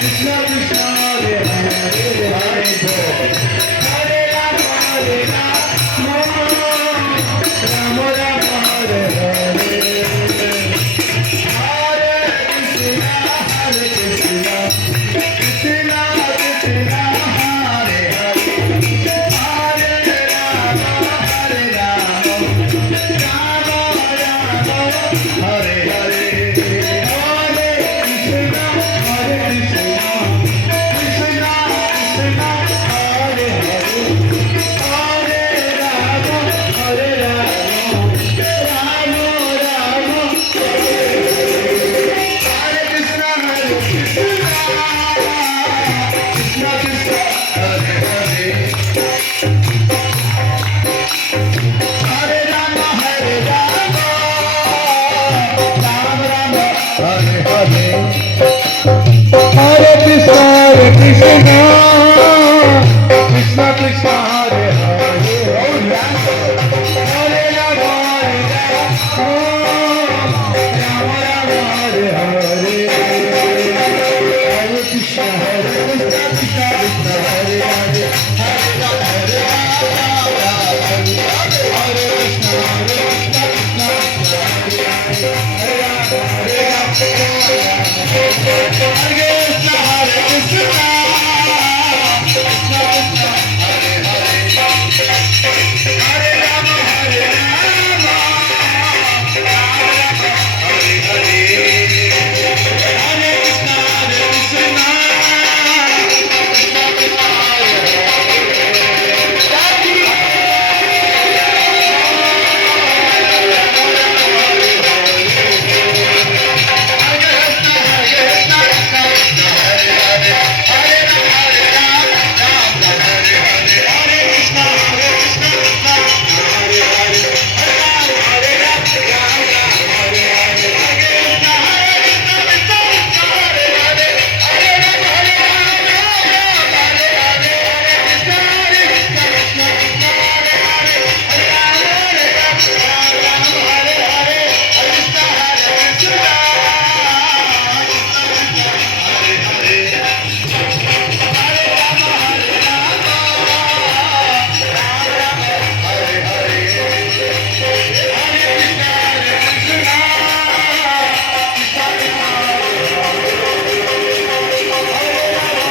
Krishna Krishna Hare Hare Hare Bol. Hare Rama Rama Rama Hare Hare. Hare Krishna Krishna Krishna Hare Hare. Hare Rama Rama Hare Hare. Hare Krishna, Krishna Krishna, Hare Hare, Hare Rama, Rama Rama, Hare Hare, Hare Krishna, Krishna Krishna, Hare Hare, Hare Rama, Hare Krishna, Hare Krishna, Hare Hare.